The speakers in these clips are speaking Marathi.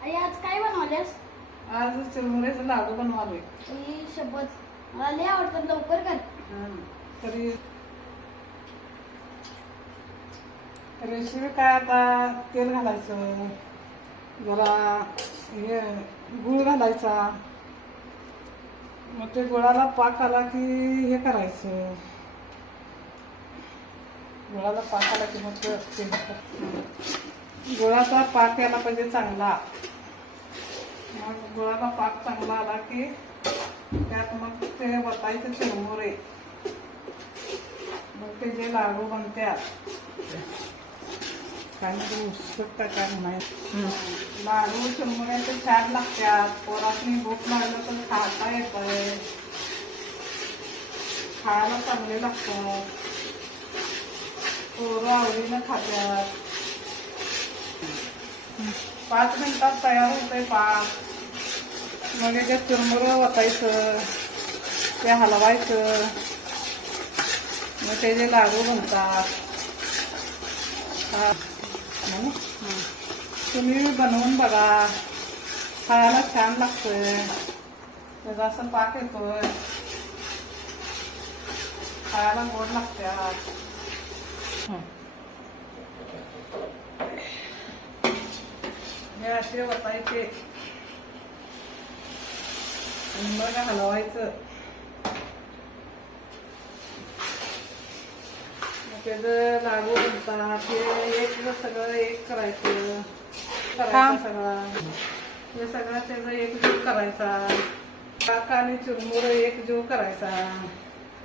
आई आज काय बनवलेस? आज चिरमुऱ्याचा लाडू बनवालोय. ही शपथ मला लय आवडतात, लवकर कर. तरी रेसिपी काय, आता तेल घालायचं, जरा हे गूळ घालायचा, मग ते गुळाला पाक आला की हे करायचं, गुळाला पाक आला की मग गुळाचा पाक यायला पाहिजे चांगला. मग गुळाला पाक चांगला आला की त्यात मग ते वतायचं चिरमुरे, मग ते जे लाडू बनतात काय म्हणजे उत्सुकता काय म्हणायचं, लाडू चिरमुऱ्याचे छान लागतात. पोरांनी भूक लागलं तर खाता येतंय, खायला चांगले लागतात, पोरं आवडीनं खातात. 5 मिनिटात तयार होतंय पाक. मग याच्यात चिरमुरं वतायचं, ते हलवायचं, मग ते जे लाडू बनतात. तुम्ही बनवून बघा, खायला छान लागतंय. त्याचा असं पाक येतोय, खायला गोड लागतात. हे असे वतायचे आणि मग हलवायचं. त्याचं लाडू बनतात. हे सगळं एक करायचं, सगळं हे सगळं त्याचं एकजीव करायचा. पाक आणि चिरमुरं एकजीव करायचा,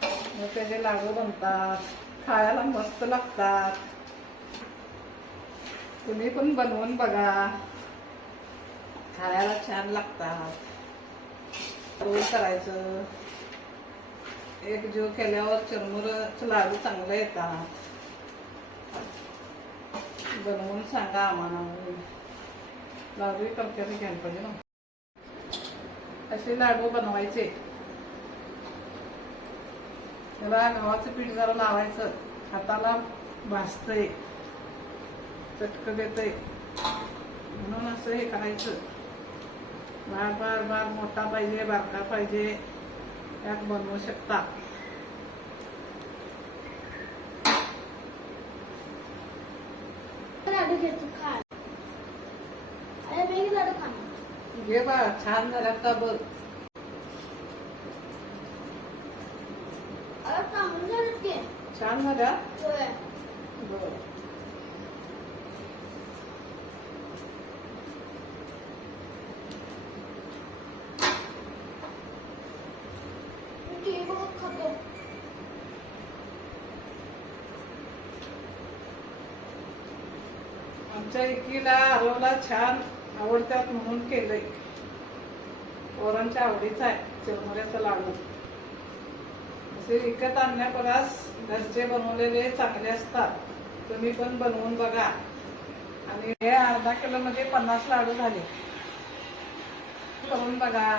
मग त्याचे लाडू बनतात. खायला मस्त लागतात. तुम्ही पण बनवून बघा, खायला छान लागतात. रोल करायचं, एकजीव केल्यावर चिरमुरं लाडू चांगले येतात. बनवून सांगा आम्हाला, लाडू करते घ्यायला पाहिजे ना. असे लाडू बनवायचे. त्याला गव्हाचं पीठ जरा लावायचं, हाताला भाजतंय, चटकं देतंय, म्हणून असं हे करायचं. बार बार बार मोठा पाहिजे, बारका पाहिजे, त्यात बनवू शकता. लाडू घेतो खा. अरे मी लाडू खा. घे बा, छान झाला का बघ. अरे चांगलं झालं की. छान झाल्या. होय. बरं. टीव्ही बघत खातो. आमच्या एकीला आरोला छान आवडतात म्हणून केलंय. पोरांच्या आवडीचा आहे चिरमुऱ्याचा लाडू. असे विकत आणण्यापरास घरचे बनवलेले चांगले असतात. तुम्ही पण बनवून बघा. आणि हे अर्धा किलो मध्ये 50 लाडू झाले. करून बघा.